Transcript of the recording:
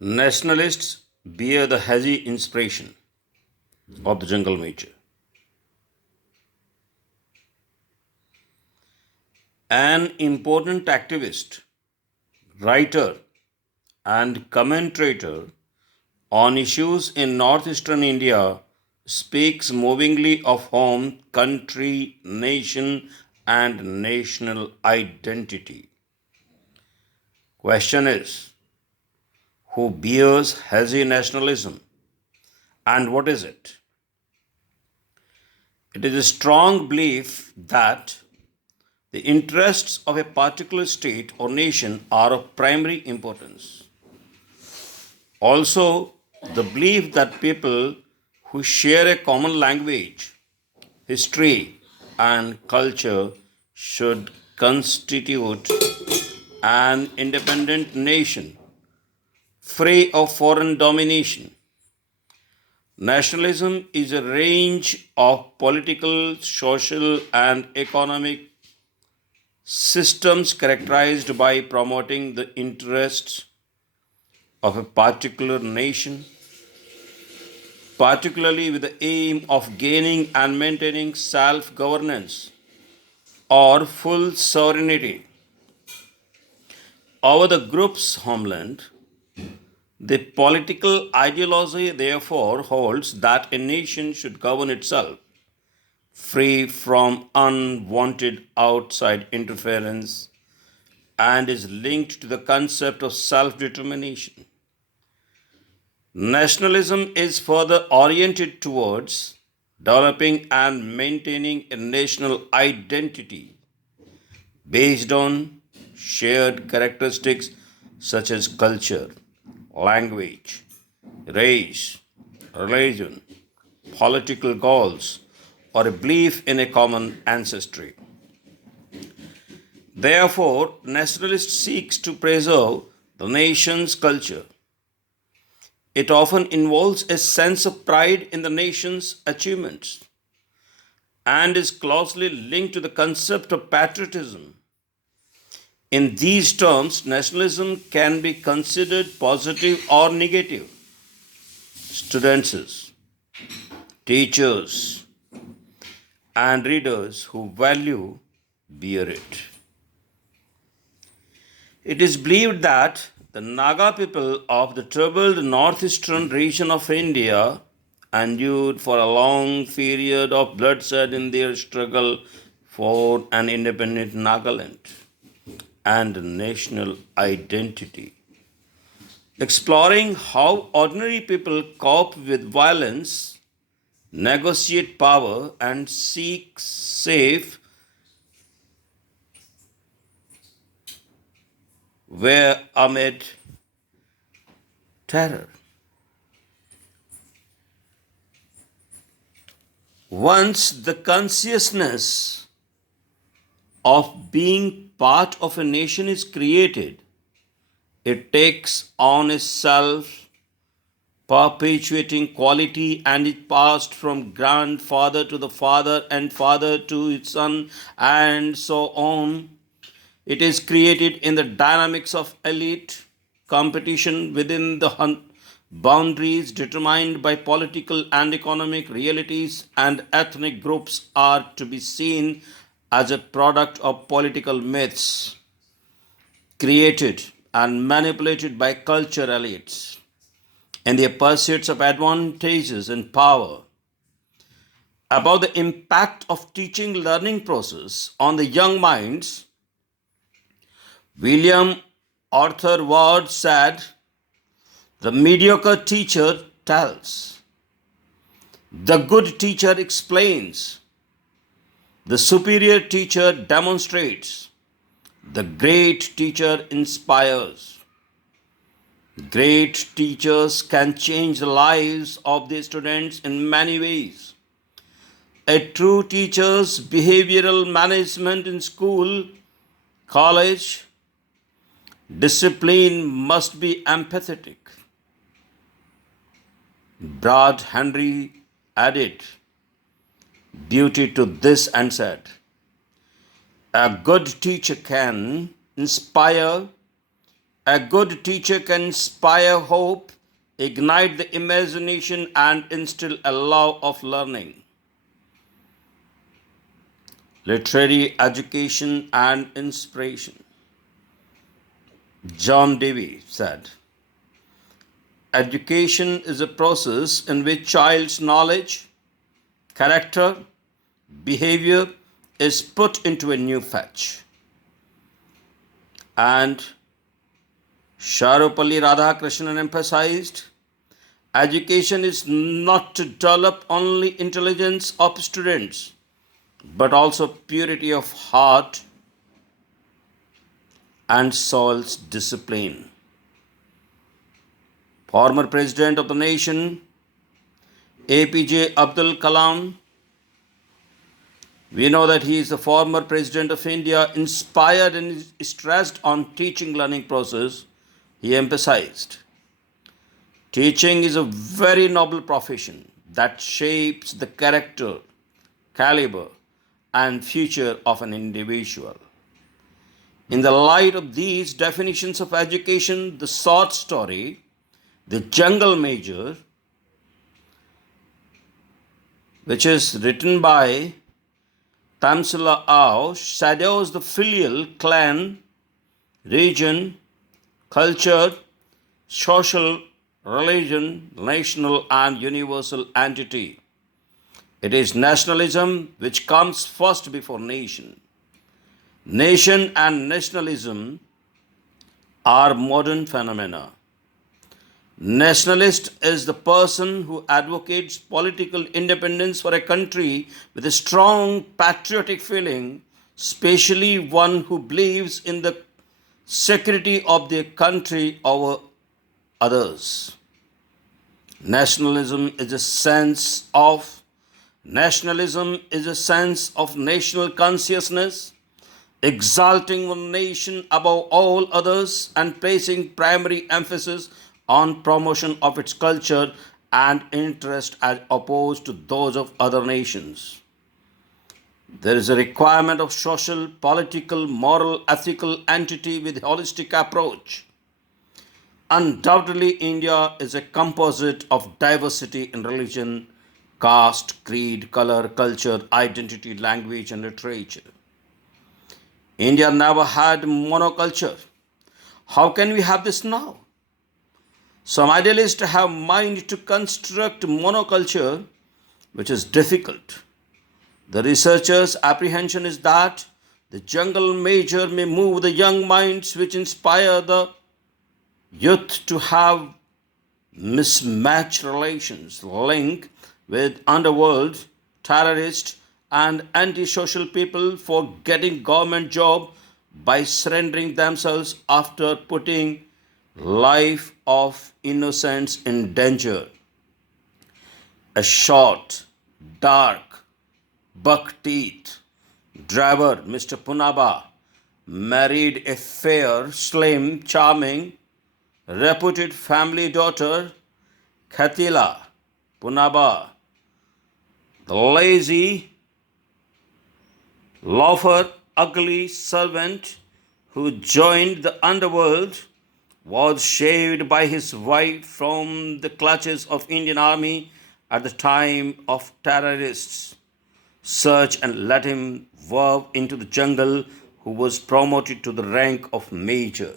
Nationalists bear the hazy inspiration of the jungle nature. An important activist, writer, and commentator on issues in northeastern India speaks movingly of home, country, nation, and national identity. Question is, who bears hazy nationalism and what is it? It is a strong belief that the interests of a particular state or nation are of primary importance. Also, the belief that people who share a common language, history, and culture should constitute an independent nation free of foreign domination. Nationalism is a range of political, social, and economic systems characterized by promoting the interests of a particular nation, particularly with the aim of gaining and maintaining self governance or full sovereignty over the group's homeland. The political ideology therefore holds that a nation should govern itself, free from unwanted outside interference, and is linked to the concept of self determination. Nationalism is further oriented towards developing and maintaining a national identity based on shared characteristics such as culture, language, race, religion, political goals, or a belief in a common ancestry. Therefore, nationalist seeks to preserve the nation's culture. It often involves a sense of pride in the nation's achievements and is closely linked to the concept of patriotism. In these terms, nationalism can be considered positive or negative. Students, teachers, and readers who value bear it. It is believed that the Naga people of the troubled northeastern region of India endured for a long period of bloodshed in their struggle for an independent Nagaland and national identity. Exploring how ordinary people cope with violence, negotiate power, and seek safe were amid terror. Once the consciousness of being part of a nation is created, it takes on a self perpetuating quality and is passed from grandfather to the father and father to its son and so on. It is created in the dynamics of elite competition within the boundaries determined by political and economic realities, and ethnic groups are to be seen as a product of political myths created and manipulated by culture elites in their pursuits of advantages and power. About the impact of teaching learning process on the young minds, William Arthur Ward said, the mediocre teacher tells, the good teacher explains, the superior teacher demonstrates, the great teacher inspires. Great teachers can change the lives of their students in many ways. A true teacher's behavioral management in school, college, discipline must be empathetic. Brad Henry added beauty to this and said, a good teacher can inspire A good teacher can inspire hope, ignite the imagination, and instill a love of learning. Literary education and inspiration. John Dewey said, education is a process in which child's knowledge, character, behavior is put into a new fetch. And Sharupalli Radhakrishnan emphasized, education is not to develop only intelligence of students, but also purity of heart and soul's discipline. Former President of the nation, APJ Abdul Kalam, we know that he is the former President of India, inspired and stressed on teaching learning process. He emphasized, teaching is a very noble profession that shapes the character, caliber, and future of an individual. In the light of these definitions of education, the short story, The Jungle Major, which is written by Tamsila Au, shadows the filial, clan, region, culture, social, religion, national, and universal entity. It is nationalism which comes first before nation. Nation and nationalism are modern phenomena. Nationalist is the person who advocates political independence for a country with a strong patriotic feeling, especially one who believes in the security of their country over others. Nationalism is a sense of national consciousness, exalting one nation above all others and placing primary emphasis on promotion of its culture and interest as opposed to those of other nations. There is a requirement of social, political, moral, ethical entity with holistic approach. Undoubtedly, India is a composite of diversity in religion, caste, creed, color, culture, identity, language, and literature. India never had monoculture. How can we have this now? Some idealists have mind to construct monoculture, which is difficult. The researchers' apprehension is that the jungle major may move the young minds which inspire the youth to have mismatched relations, link with underworld, terrorists, and antisocial people for getting government job by surrendering themselves after putting life of innocents in danger. A short, dark, buck-teeth driver, Mr. Punaba, married a fair, slim, charming, reputed family daughter, Khatila Punaba. The lazy, loafer, ugly servant who joined the underworld was saved by his wife from the clutches of Indian army at the time of terrorists' search and let him work into the jungle, who was promoted to the rank of major.